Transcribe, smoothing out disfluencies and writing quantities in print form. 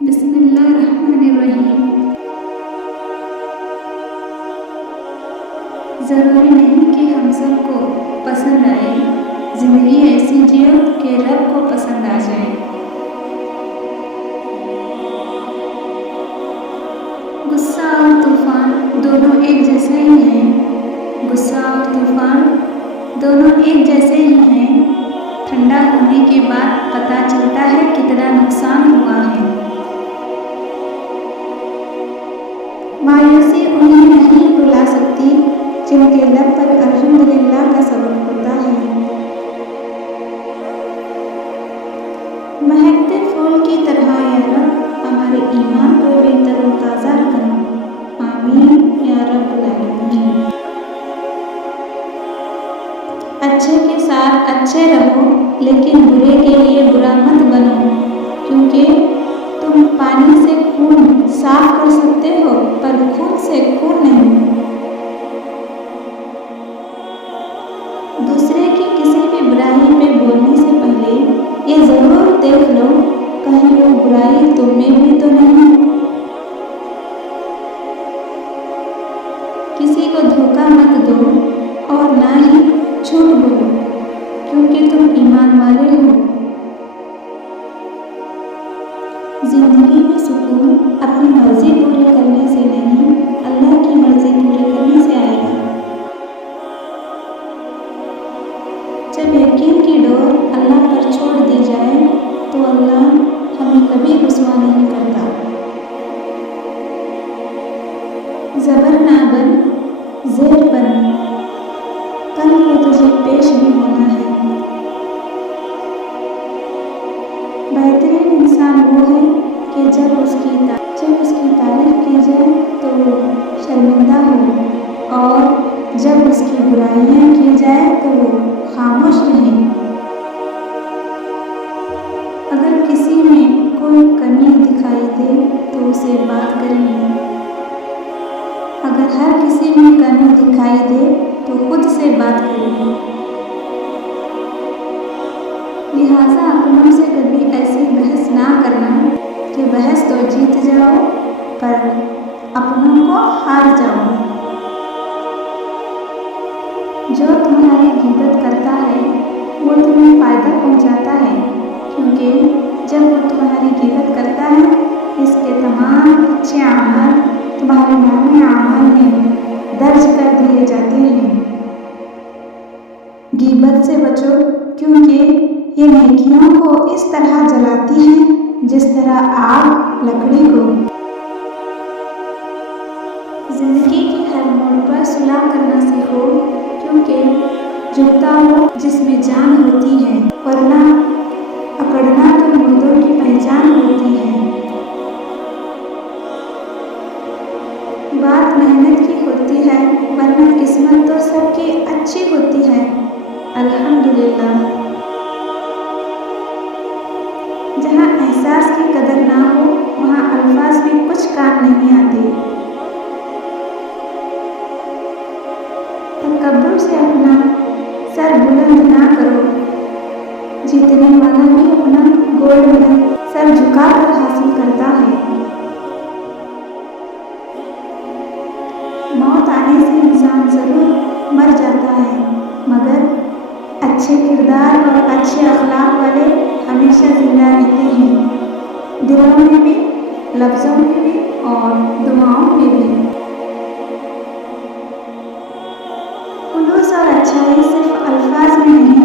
بسم اللہ الرحمن الرحیم۔ ضروری نہیں کہ ہم سب کو پسند آئے، زندگی ایسی جیو کہ رب کو پسند آ جائے۔ غصہ اور طوفان دونوں ایک جیسے ہی ہیں۔ غصہ اور طوفان دونوں ایک جیسے ہی ہیں۔ ٹھنڈا ہونے کے بعد پتہ چلتا ہے کتنا نقصان ہوا ہے۔ مایوسی انہیں نہیں رلا سکتی جن کے لب پر الحمدللہ کا سبب ہوتا ہے۔ مہکتے پھول کی طرح یا رب ہمارے ایمان کو بھی تر و تازہ رکھنا، آمین یا رب العالمین۔ اچھے کے ساتھ اچھے رہو لیکن برے کے لیے برا مت بنو، کیونکہ تم پانی سے خون صاف کر سکتے ہو پر خون سے خون نہیں۔ دوسرے کی کسی بھی برائی پہ بولنے سے پہلے یہ ضرور دیکھ لو کہیں وہ برائی تم میں بھی تو نہیں۔ کسی کو دھوکہ مت دو اور نہ ہی جھوٹ بولو، کیونکہ تم ایمان والے ہو۔ زندگی میں سکون اپنی مرضی پوری کرنے سے نہیں، اللہ کی مرضی پوری کرنے سے آئے گا۔ جب یقین کی ڈور اللہ پر چھوڑ دی جائے تو اللہ ہمیں کبھی رسوا نہیں کرتا۔ زبر نہ بن، زیر بن، کل کو تجھے پیش بھی ہونا ہے۔ بہترین انسان وہ ہے کہ جب اس کی تعریف کی جائے تو وہ شرمندہ ہو، اور جب اس کی برائیاں کی جائے تو وہ خاموش رہے۔ اگر کسی میں کوئی کمی دکھائی دے تو اسے بات کریں، اگر ہر کسی میں کمی دکھائی دے تو خود سے بات کریں۔ لہٰذا اپنوں سے کبھی ایسی بحث نہ کرنا کہ بحث تو جیت جاؤ پر اپنوں کو ہار جاؤ۔ جو تمہاری غیبت کرتا ہے وہ تمہیں فائدہ پہنچاتا ہے، کیونکہ جب وہ تمہاری غیبت کرتا ہے اس کے تمام اچھے اعمال تمہارے نامہ اعمال میں درج کر دیے جاتے ہیں۔ غیبت سے بچو، کیونکہ یہ نیکیوں کو اس طرح جلاتی ہے جس طرح آگ لکڑی کو۔ زندگی کی ہر موڑ پر صلح کرنا سیکھو، کیونکہ جھکتا وہ جس میں جان ہوتی ہے، ورنہ اکڑنا تو مردوں کی پہچان ہوتی ہے۔ بات محنت کی ہوتی ہے ورنہ قسمت تو سب کی اچھی ہوتی ہے، الحمدللہ۔ جہاں احساس کی قدر نہ ہو وہاں الفاظ بھی کچھ کام نہیں آتے۔ تکبر سے اپنا سر بلند نہ کرو، جیتنے والا بھی اپنا گولڈ میڈل سر جھکا کر حاصل کرتا ہے۔ موت آنے سے انسان ضرور مر جاتا ہے، مگر اچھے کردار اور اچھے اخلاق والے ہمیشہ زندہ رہتے ہیں، دلوں میں بھی، لفظوں میں بھی اور دعاؤں میں بھی۔ خلوص اور اچھائی صرف الفاظ میں نہیں